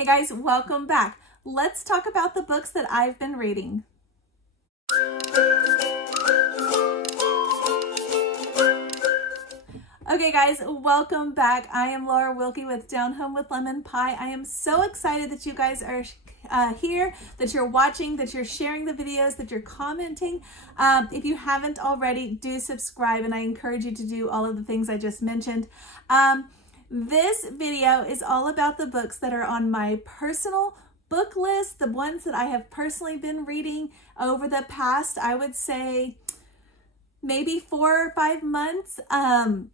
Hey guys, welcome back. Let's talk about the books that I've been reading. Okay guys, welcome back. I am Laura Wilkie with Down Home with Lemon Pie. I am so excited that you guys are here, that you're watching, that you're sharing the videos, that you're commenting. If you haven't already, do subscribe, and I encourage you to do all of the things I just mentioned. This video is all about the books that are on my personal book list, the ones that I have personally been reading over the past, I would say, maybe 4 or 5 months. Some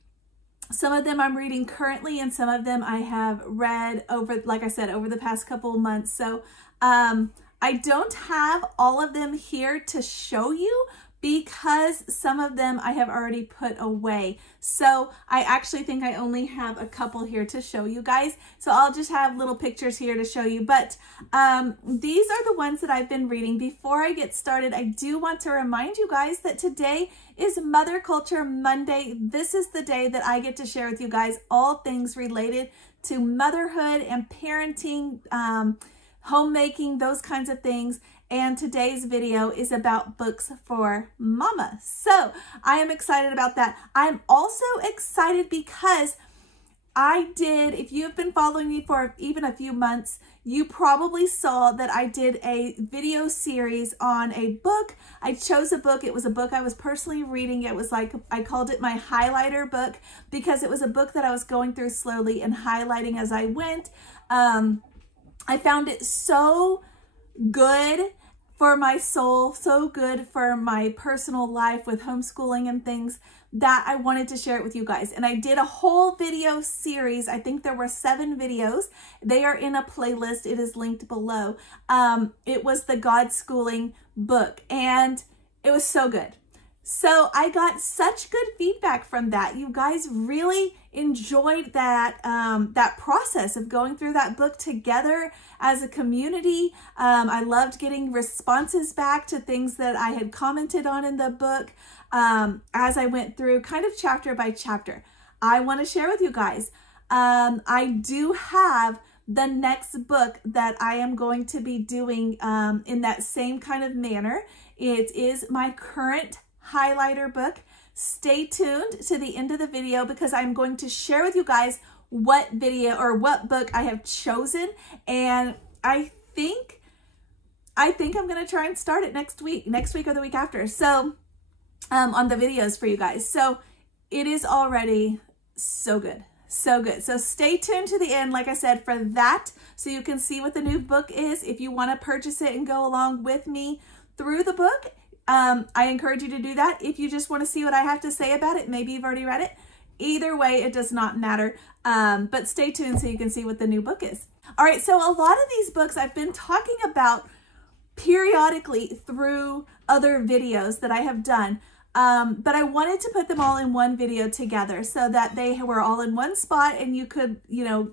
of them I'm reading currently, and some of them I have read over, like I said, over the past couple of months. So I don't have all of them here to show you because some of them I have already put away. So I actually think I only have a couple here to show you guys. So I'll just have little pictures here to show you. But these are the ones that I've been reading. Before I get started, I do want to remind you guys that today is Mother Culture Monday. This is the day that I get to share with you guys all things related to motherhood and parenting, homemaking, those kinds of things. And today's video is about books for mama. So I am excited about that. I'm also excited because I did, if you've been following me for even a few months, you probably saw that I did a video series on a book. I chose a book. It was a book I was personally reading. It was like, I called it my highlighter book because it was a book that I was going through slowly and highlighting as I went. I found it so good for my soul, so good for my personal life with homeschooling and things, that I wanted to share it with you guys. And I did a whole video series. I think there were 7 videos. They are in a playlist. It is linked below. It was the God Schooling book, and it was so good. So I got such good feedback from that. You guys really enjoyed that, that process of going through that book together as a community. I loved getting responses back to things that I had commented on in the book as I went through kind of chapter by chapter. I want to share with you guys. I do have the next book that I am going to be doing in that same kind of manner. It is my current highlighter book. Stay tuned to the end of the video because I'm going to share with you guys what video or what book I have chosen, and I think I'm going to try and start it next week or the week after. So on the videos for you guys. So it is already so good. So good. So stay tuned to the end, like I said, for that, so you can see what the new book is. If you want to purchase it and go along with me through the book, I encourage you to do that. If you just want to see what I have to say about it, maybe you've already read it. Either way, it does not matter. But stay tuned so you can see what the new book is. All right, so a lot of these books I've been talking about periodically through other videos that I have done. But I wanted to put them all in one video together so that they were all in one spot and you could,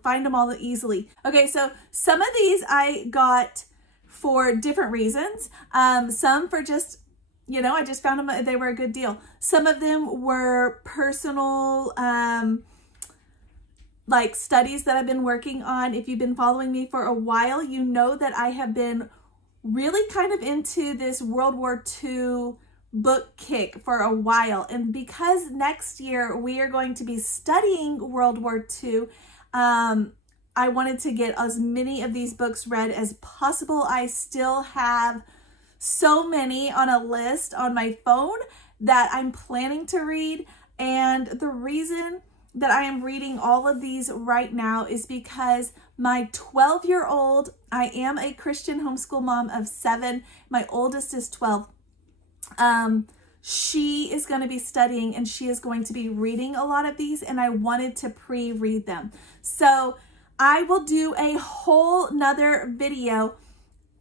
find them all easily. Okay, so some of these I got for different reasons. Some for just, I just found them, they were a good deal. Some of them were personal, like studies that I've been working on. If you've been following me for a while, you know that I have been really kind of into this World War II book kick for a while. And because next year we are going to be studying World War II, I wanted to get as many of these books read as possible. I still have so many on a list on my phone that I'm planning to read. And the reason that I am reading all of these right now is because my 12-year-old, I am a Christian homeschool mom of 7. My oldest is 12. She is going to be studying and she is going to be reading a lot of these, and I wanted to pre-read them. So I will do a whole nother video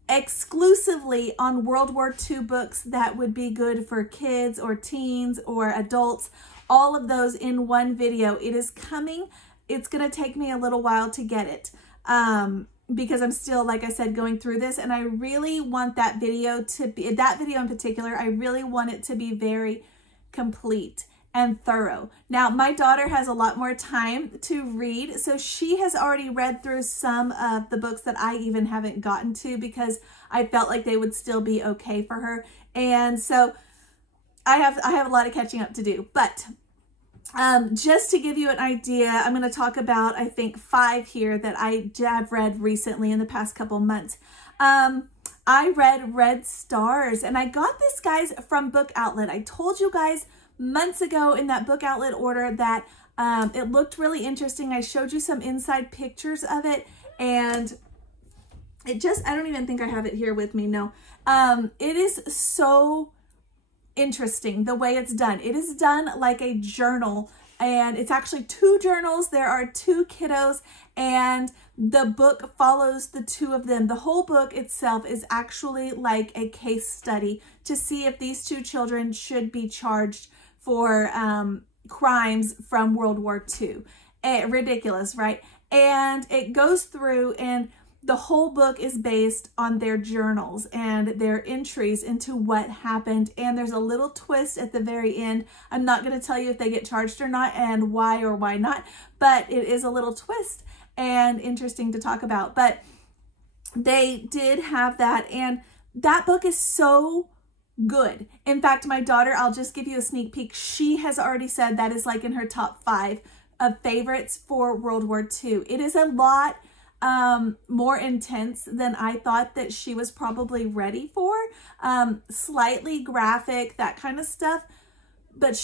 exclusively on World War II books that would be good for kids or teens or adults, all of those in one video. It is coming. It's going to take me a little while to get it because I'm still, like I said, going through this, and I really want that video to be, that video in particular, I really want it to be very complete. and thorough. Now, my daughter has a lot more time to read, so she has already read through some of the books that I even haven't gotten to because I felt like they would still be okay for her. And so I have a lot of catching up to do. But just to give you an idea, I'm going to talk about, I think, 5 here that I have read recently in the past couple months. I read Red Stars, and I got this, guys, from Book Outlet. I told you guys months ago in that Book Outlet order that it looked really interesting. I showed you some inside pictures of it, and it just, I don't even think I have it here with me. No. It is so interesting the way it's done. It is done like a journal, and it's actually 2 journals. There are 2 kiddos, and the book follows the 2 of them. The whole book itself is actually like a case study to see if these 2 children should be charged for crimes from World War II. Ridiculous, right? And it goes through, and the whole book is based on their journals and their entries into what happened. And there's a little twist at the very end. I'm not going to tell you if they get charged or not and why or why not, but it is a little twist and interesting to talk about. But they did have that, and that book is so good. In fact, my daughter, I'll just give you a sneak peek. She has already said that is like in her top 5 of favorites for World War II. It is a lot more intense than I thought that she was probably ready for. Slightly graphic, that kind of stuff. But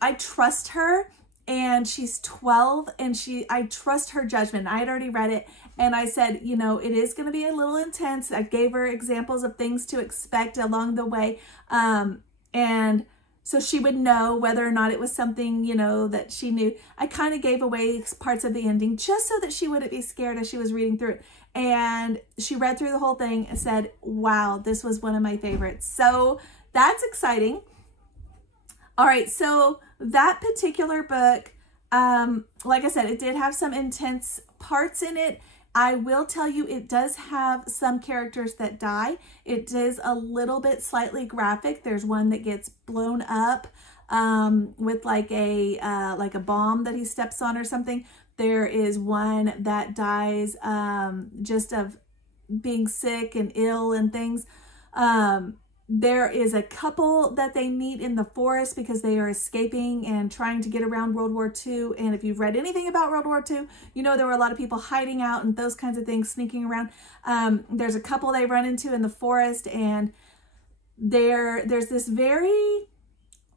I trust her, and she's 12, and I trust her judgment. I had already read it, and I said, you know, it is going to be a little intense. I gave her examples of things to expect along the way. And so she would know whether or not it was something, you know, that she knew. I kind of gave away parts of the ending just so that she wouldn't be scared as she was reading through it. And she read through the whole thing and said, wow, this was one of my favorites. So that's exciting. All right, so that particular book, like I said, it did have some intense parts in it. I will tell you, it does have some characters that die. It is a little bit slightly graphic. There's one that gets blown up with like a bomb that he steps on or something. There is one that dies just of being sick and ill and things. There is a couple that they meet in the forest because they are escaping and trying to get around World War II. And if you've read anything about World War II, you know there were a lot of people hiding out and those kinds of things, sneaking around. There's a couple they run into in the forest, and there's this very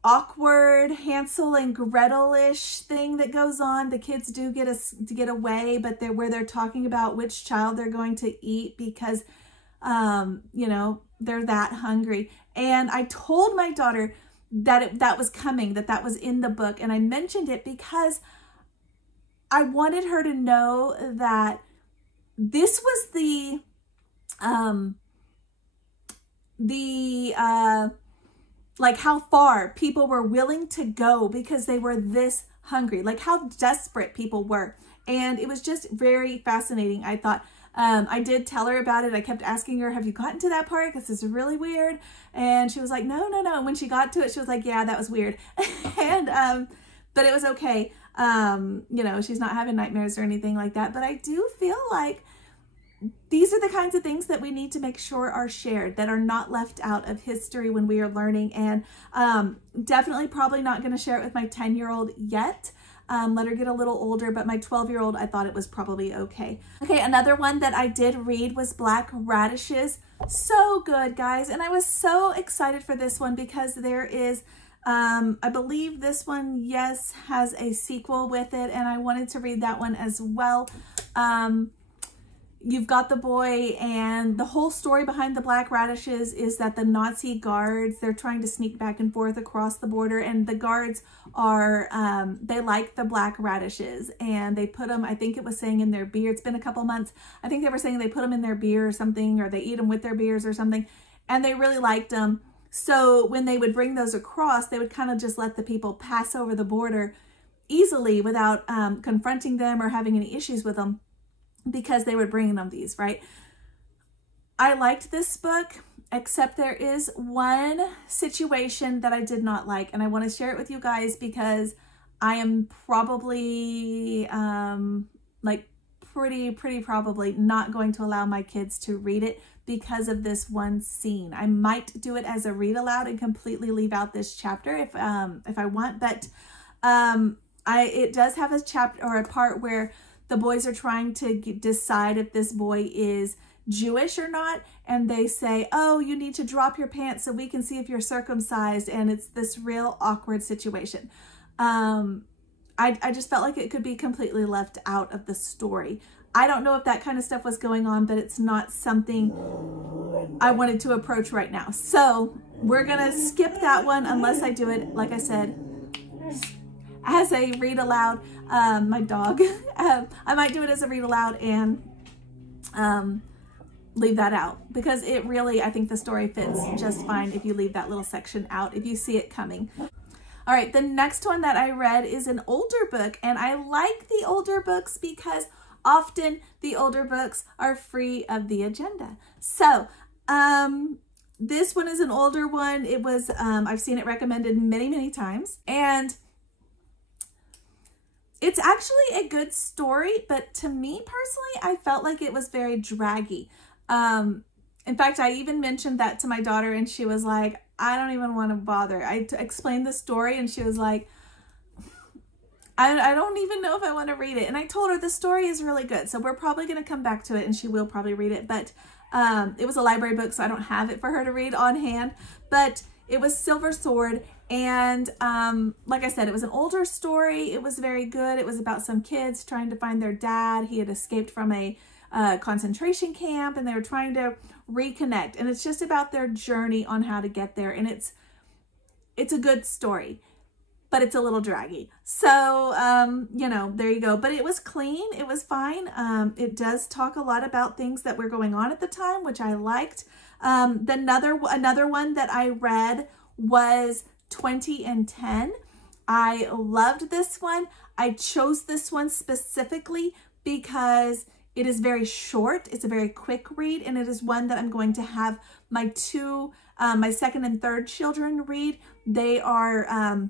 awkward Hansel and Gretel-ish thing that goes on. The kids do get away, but where they're talking about which child they're going to eat because, you know, they're that hungry. And I told my daughter that that was coming, that was in the book. And I mentioned it because I wanted her to know that this was like how far people were willing to go because they were this hungry, like how desperate people were. And it was just very fascinating, I thought. I did tell her about it. I kept asking her, have you gotten to that part? Because this is really weird. And she was like, no. And when she got to it, she was like, yeah, that was weird. And, but it was okay. You know, she's not having nightmares or anything like that. But I do feel like these are the kinds of things that we need to make sure are shared, that are not left out of history when we are learning. And definitely probably not going to share it with my 10-year-old yet. Let her get a little older, but my 12-year-old, I thought it was probably okay. Okay, another one that I did read was Black Radishes. So good, guys. And I was so excited for this one because there is, I believe this one, yes, has a sequel with it, and I wanted to read that one as well. You've got the boy, and the whole story behind the Black Radishes is that the Nazi guards, they're trying to sneak back and forth across the border, and the guards are, they like the black radishes, and they put them, I think it was saying in their beer. It's been a couple months. I think they were saying they put them in their beer or something, or they eat them with their beers or something, and they really liked them. So when they would bring those across, they would kind of just let the people pass over the border easily without confronting them or having any issues with them, because they were bringing them these, right? I liked this book. except there is one situation that I did not like, and I want to share it with you guys because I am probably pretty probably not going to allow my kids to read it because of this one scene. I might do it as a read aloud and completely leave out this chapter if I want, but it does have a chapter or a part where the boys are trying to decide if this boy is Jewish or not, and they say, oh, you need to drop your pants so we can see if you're circumcised, and it's this real awkward situation. I just felt like it could be completely left out of the story. I don't know if that kind of stuff was going on, but it's not something I wanted to approach right now. So we're gonna skip that one unless I do it, like I said, as a read aloud. My dog, I might do it as a read aloud and leave that out because it really, I think the story fits just fine if you leave that little section out, if you see it coming. All right, the next one that I read is an older book, and I like the older books because often the older books are free of the agenda. So this one is an older one. It was, I've seen it recommended many times, and it's actually a good story, but to me personally, I felt like it was very draggy. In fact, I even mentioned that to my daughter, and she was like, I don't even want to bother. I explained the story, and she was like, I don't even know if I want to read it. And I told her the story is really good, so we're probably going to come back to it, and she will probably read it. But it was a library book, so I don't have it for her to read on hand. But it was Silver Sword, and like I said, it was an older story. It was very good. It was about some kids trying to find their dad. He had escaped from a concentration camp, and they were trying to reconnect, and it's just about their journey on how to get there, and it's a good story, but it's a little draggy. So you know, there you go. But it was clean, it was fine. It does talk a lot about things that were going on at the time, which I liked. Another one that I read was 20 and 10. I loved this one. I chose this one specifically because it is very short. It's a very quick read, and it is one that I'm going to have my my second and third children read. They are,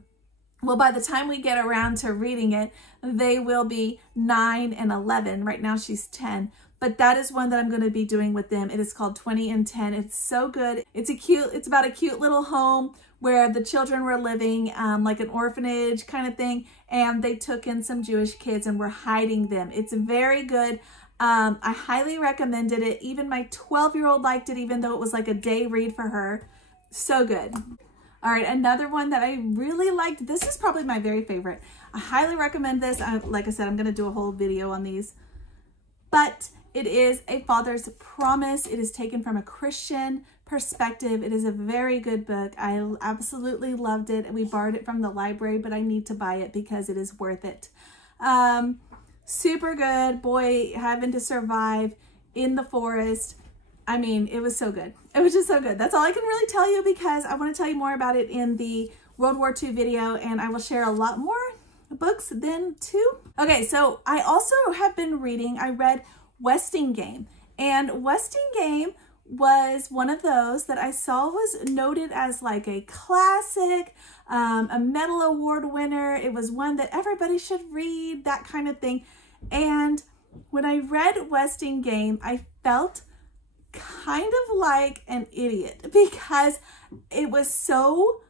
well, by the time we get around to reading it, they will be 9 and 11. Right now she's 10, but that is one that I'm going to be doing with them. It is called 20 and 10. It's so good. It's about a cute little home where the children were living, like an orphanage kind of thing, and they took in some Jewish kids and were hiding them. It's very good. I highly recommended it. Even my 12-year-old liked it, even though it was like a day read for her. So good. All right, another one that I really liked. This is probably my very favorite. I highly recommend this. Like I said, I'm going to do a whole video on these. But it is A Father's Promise. It is taken from a Christian perspective. It is a very good book. I absolutely loved it. We borrowed it from the library, but I need to buy it because it is worth it. Super good. Boy having to survive in the forest. I mean, it was so good. It was just so good. That's all I can really tell you because I want to tell you more about it in the World War II video, and I will share a lot more books then too. Okay, so I also have been reading, I read Westingame, and Westingame was one of those that I saw was noted as like a classic, a medal award winner. It was one that everybody should read, that kind of thing. And when I read Westingame, I felt kind of like an idiot because it was so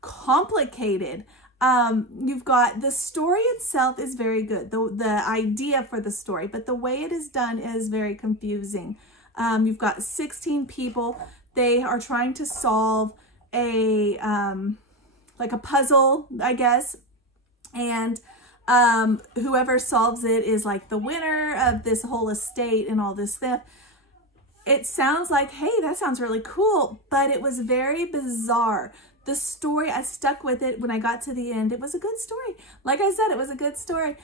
complicated. You've got the story itself is very good, the idea for the story, but the way it is done is very confusing. You've got 16 people. They are trying to solve a like a puzzle, I guess, and whoever solves it is like the winner of this whole estate and all this stuff. It sounds like, hey, that sounds really cool, but it was very bizarre. The story, I stuck with it when I got to the end. It was a good story. Like I said, it was a good story.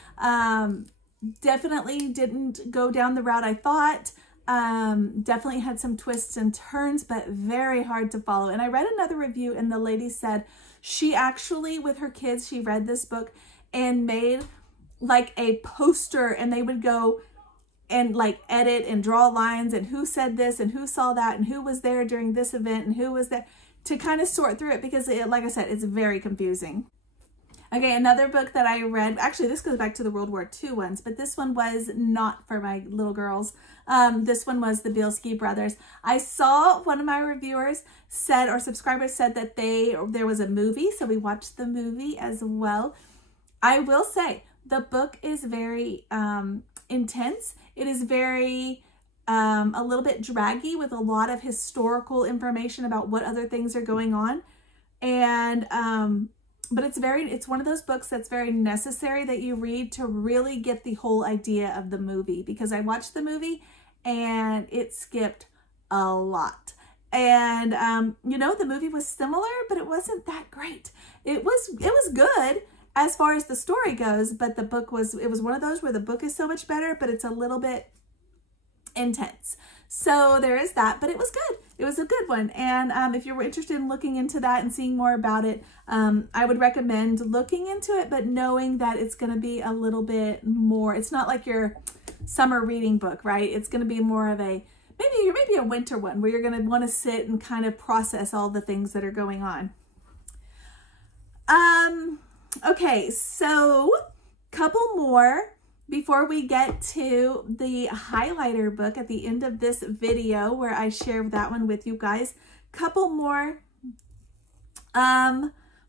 Definitely didn't go down the route I thought. Definitely had some twists and turns, but very hard to follow. And I read another review, and the lady said she actually, with her kids, she read this book and made like a poster, and they would go and like edit and draw lines and who said this and who saw that and who was there during this event and who was there, to kind of sort through it, because like I said, it's very confusing. Okay, another book that I read, actually this goes back to the World War II ones, but this one was not for my little girls. This one was the Biscuit brothers. I saw one of my reviewers said, or subscribers said, that there was a movie, so we watched the movie as well. I will say the book is very intense. It is very a little bit draggy with a lot of historical information about what other things are going on, and but it's one of those books that's very necessary that you read to really get the whole idea of the movie, because I watched the movie and it skipped a lot. And you know, the movie was similar, but it wasn't that great. It was good as far as the story goes, but the book was one of those where the book is so much better, but it's a little bit intense. So there is that, but it was good. It was a good one. And if you were interested in looking into that and seeing more about it, I would recommend looking into it, but knowing that it's going to be a little bit more. It's not like your summer reading book, right? It's going to be more of a, maybe a winter one where you're going to want to sit and kind of process all the things that are going on. Okay, so couple more before we get to the highlighter book at the end of this video, where I share that one with you guys. Couple more.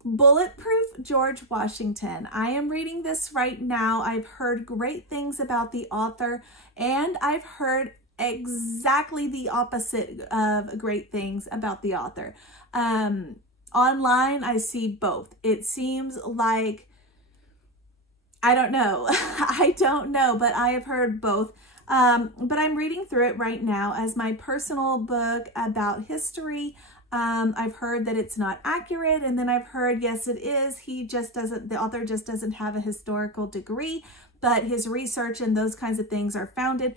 Bulletproof, George Washington. I am reading this right now. I've heard great things about the author, and I've heard exactly the opposite of great things about the author. Online, I see both. It seems like, I don't know. I don't know, but I have heard both. But I'm reading through it right now as my personal book about history. I've heard that it's not accurate, and then I've heard, yes, it is. The author just doesn't have a historical degree, but his research and those kinds of things are founded.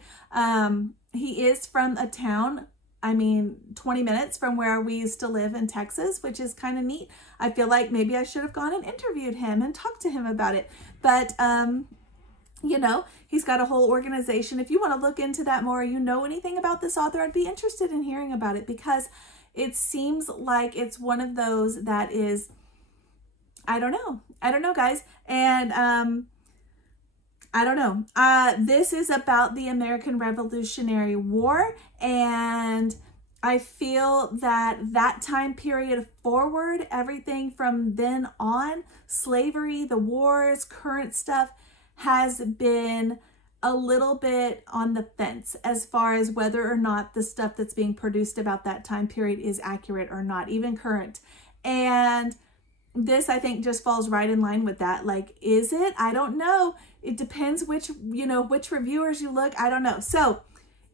He is from a town, 20 minutes from where we used to live in Texas, which is kind of neat. I feel like maybe I should have gone and interviewed him and talked to him about it. But, you know, he's got a whole organization. If you want to look into that more, you know anything about this author, I'd be interested in hearing about it, because it seems like it's one of those that is, I don't know, guys. And, I don't know. This is about the American Revolutionary War, and I feel that time period forward, everything from then on, slavery, the wars, current stuff, has been a little bit on the fence as far as whether or not the stuff that's being produced about that time period is accurate or not, even current. And this, I think, just falls right in line with that. Like, is it? I don't know. It depends which reviewers you look. I don't know. So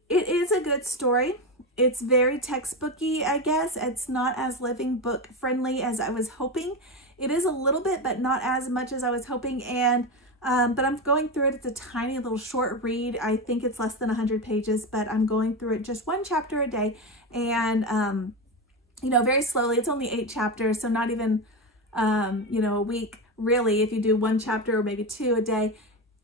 it is a good story. It's very textbooky, I guess. It's not as living book friendly as I was hoping. It is a little bit, but not as much as I was hoping. And but I'm going through it. It's a tiny little short read. I think it's less than 100 pages, but I'm going through it just one chapter a day, and you know, very slowly. It's only 8 chapters, so not even you know, a week really. If you do 1 chapter or maybe 2 a day,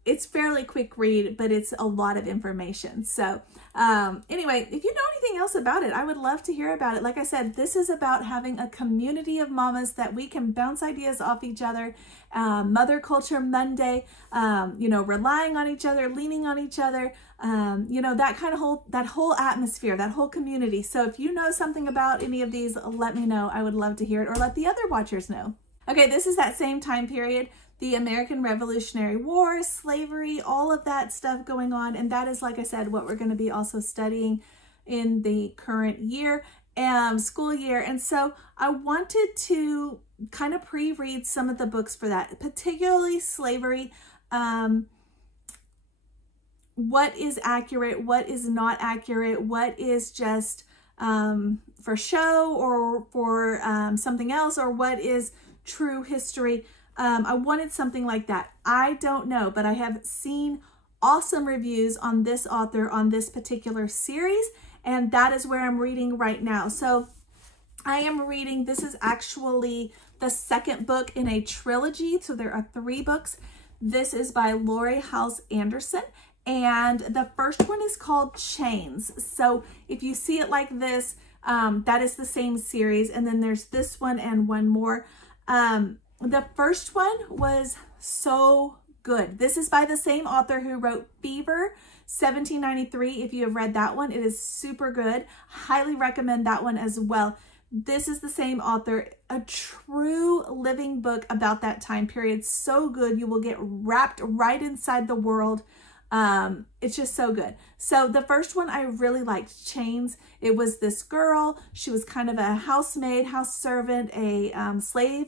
it's fairly quick read, but it's a lot of information. So anyway, if you know anything else about it, I would love to hear about it. Like I said, this is about having a community of mamas that we can bounce ideas off each other. Mother Culture Monday, you know, relying on each other, leaning on each other, you know, that whole atmosphere, that whole community. So if you know something about any of these, let me know. I would love to hear it, or let the other watchers know. Okay, this is that same time period. The American Revolutionary War, slavery, all of that stuff going on. And that is, like I said, what we're going to be also studying in the current year, school year. And so I wanted to kind of pre-read some of the books for that, particularly slavery. What is accurate? What is not accurate? What is just for show or for something else? Or what is true history? I wanted something like that. I don't know, but I have seen awesome reviews on this author on this particular series, and that is where I'm reading right now. So I am reading, this is actually the second book in a trilogy, so there are 3 books. This is by Lori House Anderson, And the first one is called Chains. So if you see it like this, that is the same series. And then there's this one and one more. The first one was so good. This is by the same author who wrote Fever, 1793. If you have read that one, it is super good. Highly recommend that one as well. This is the same author, a true living book about that time period. So good. You will get wrapped right inside the world. It's just so good. So the first one I really liked, Chains. It was this girl. She was kind of a housemaid, house servant, a slave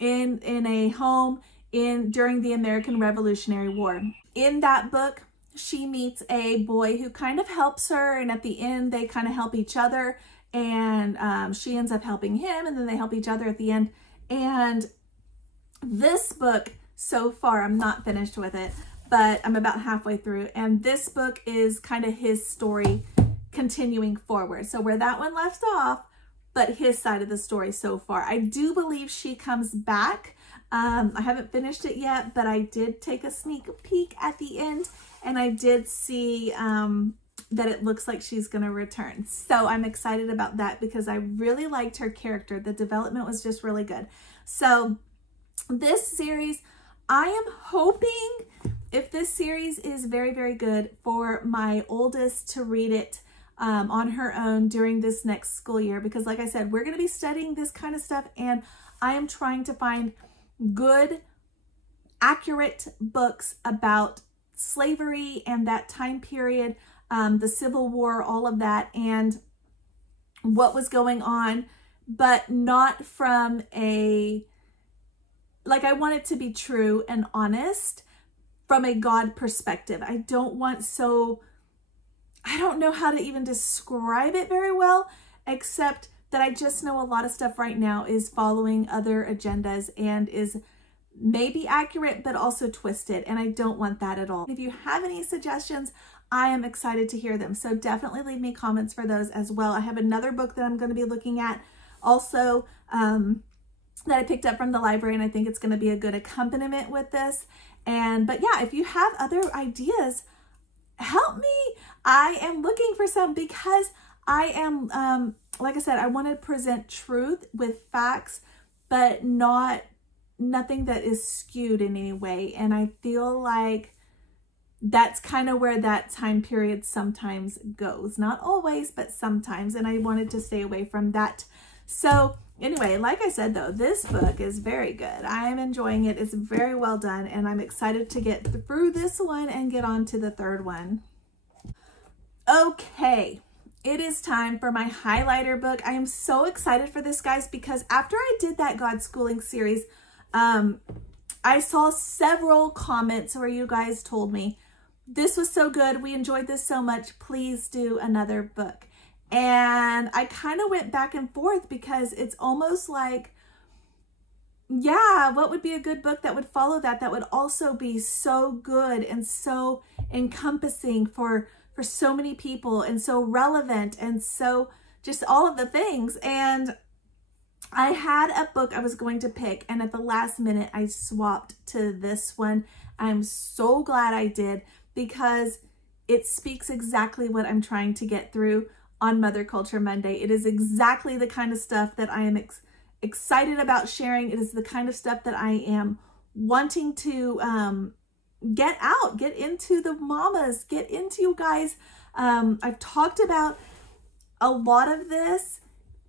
in a home during the American Revolutionary War. In that book, she meets a boy who kind of helps her, and at the end they kind of help each other, and she ends up helping him, and then they help each other at the end. And this book, so far, I'm not finished with it, but I'm about halfway through, and this book is kind of his story continuing forward. So where that one left off, but his side of the story so far. I do believe she comes back. I haven't finished it yet, but I did take a sneak peek at the end, and I did see that it looks like she's going to return. So I'm excited about that because I really liked her character. The development was just really good. So this series, I am hoping, if this series is very, very good, for my oldest to read it on her own during this next school year, because like I said, we're going to be studying this kind of stuff, and I am trying to find good, accurate books about slavery and that time period, the Civil War, all of that, and what was going on, but not from a, like, I want it to be true and honest from a God perspective. I don't want I don't know how to even describe it very well, except that I just know a lot of stuff right now is following other agendas and is maybe accurate, but also twisted. And I don't want that at all. If you have any suggestions, I am excited to hear them. So definitely leave me comments for those as well. I have another book that I'm going to be looking at also that I picked up from the library, and I think it's going to be a good accompaniment with this. But yeah, if you have other ideas, help me. I am looking for some, because I am, like I said, I want to present truth with facts, but nothing that is skewed in any way. And I feel like that's kind of where that time period sometimes goes. Not always, but sometimes. And I wanted to stay away from that. So anyway, like I said, though, this book is very good. I am enjoying it. It's very well done, and I'm excited to get through this one and get on to the third one. Okay, it is time for my highlighter book. I am so excited for this, guys, because after I did that God Schooling series, I saw several comments where you guys told me, this was so good, we enjoyed this so much, please do another book. And I kind of went back and forth, because it's almost like, yeah, what would be a good book that would follow that would also be so good and so encompassing for so many people, and so relevant, and so just all of the things. And I had a book I was going to pick, and at the last minute I swapped to this one. I'm so glad I did, because it speaks exactly what I'm trying to get through on Mother Culture Monday. It is exactly the kind of stuff that I am excited about sharing. It is the kind of stuff that I am wanting to get out, get into the mamas, get into you guys. I've talked about a lot of this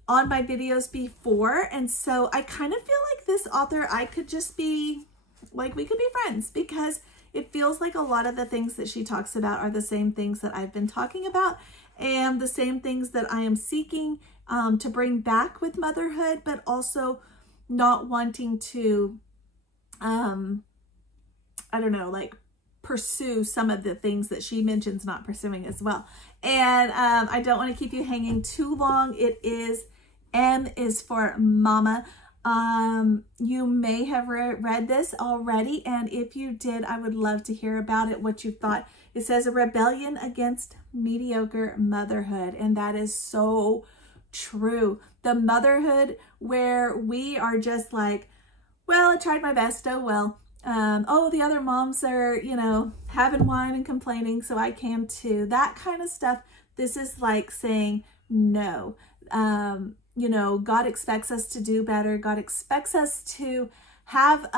on my videos before, and so I kind of feel like this author, I could just be like, we could be friends, because it feels like a lot of the things that she talks about are the same things that I've been talking about, and the same things that I am seeking to bring back with motherhood, but also not wanting to, I don't know, like pursue some of the things that she mentions not pursuing as well. And I don't want to keep you hanging too long. It is, M is for Mama. You may have read this already, and if you did, I would love to hear about it, what you thought. It says, a rebellion against mediocre motherhood, and that is so true. The motherhood where we are just like, well, I tried my best, oh well. oh, the other moms are, you know, having wine and complaining, so I can too. That kind of stuff. This is like saying no. You know, God expects us to do better. God expects us to have,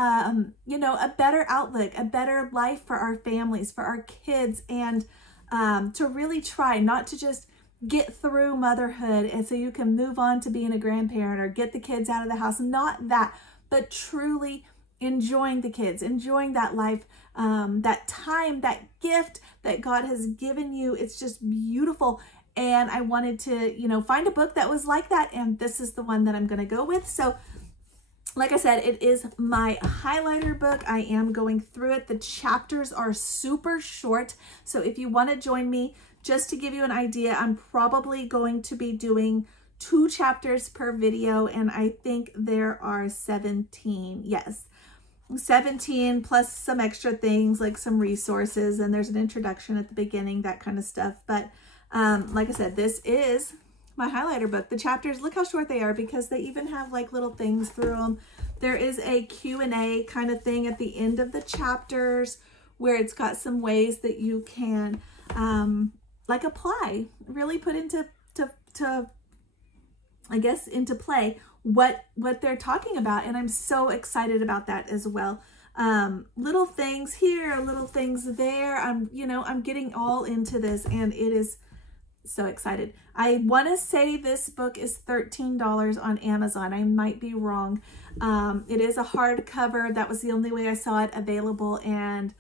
you know, a better outlook, a better life for our families, for our kids, and to really try not to just get through motherhood and so you can move on to being a grandparent or get the kids out of the house. Not that, but truly enjoying the kids, enjoying that life, that time, that gift that God has given you. It's just beautiful. And I wanted to, you know, find a book that was like that. And this is the one that I'm going to go with. So like I said, it is my highlighter book. I am going through it. The chapters are super short. So if you want to join me, just to give you an idea, I'm probably going to be doing 2 chapters per video. And I think there are 17. Yes. 17 plus some extra things like some resources, and there's an introduction at the beginning, that kind of stuff. But like I said, this is my highlighter book. The chapters, look how short they are, because they even have like little things through them. There is a Q&A kind of thing at the end of the chapters where it's got some ways that you can like apply, really put into I guess into play what they're talking about. And I'm so excited about that as well. Little things here, little things there. I'm getting all into this, and it is so excited. I want to say this book is $13 on Amazon. I might be wrong. It is a hardcover. That was the only way I saw it available, and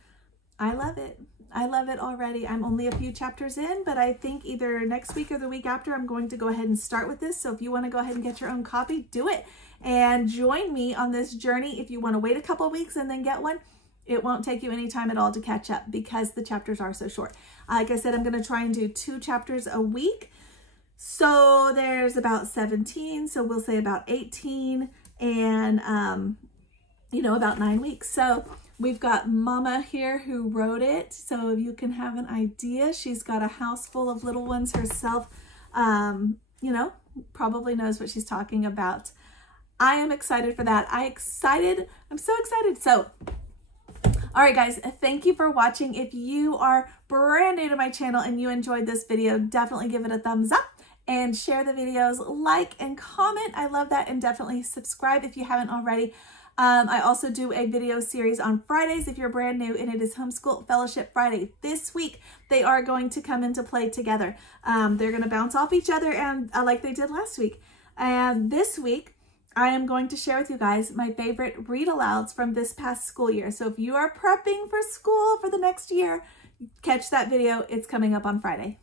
I love it. I love it already. I'm only a few chapters in, but I think either next week or the week after, I'm going to go ahead and start with this. So if you want to go ahead and get your own copy, do it and join me on this journey. If you want to wait a couple weeks and then get one, it won't take you any time at all to catch up because the chapters are so short. Like I said, I'm going to try and do 2 chapters a week. So there's about 17. So we'll say about 18 and, you know, about 9 weeks. So we've got Mama here who wrote it, so you can have an idea. She's got a house full of little ones herself. You know, probably knows what she's talking about. I am excited for that. I'm so excited. So, all right, guys, thank you for watching. If you are brand new to my channel and you enjoyed this video, definitely give it a thumbs up and share the videos, like and comment. I love that. And definitely subscribe if you haven't already. I also do a video series on Fridays if you're brand new, and it is Homeschool Fellowship Friday. This week, they are going to come into play together. They're going to bounce off each other and like they did last week. And this week, I am going to share with you guys my favorite read-alouds from this past school year. So if you are prepping for school for the next year, catch that video. It's coming up on Friday.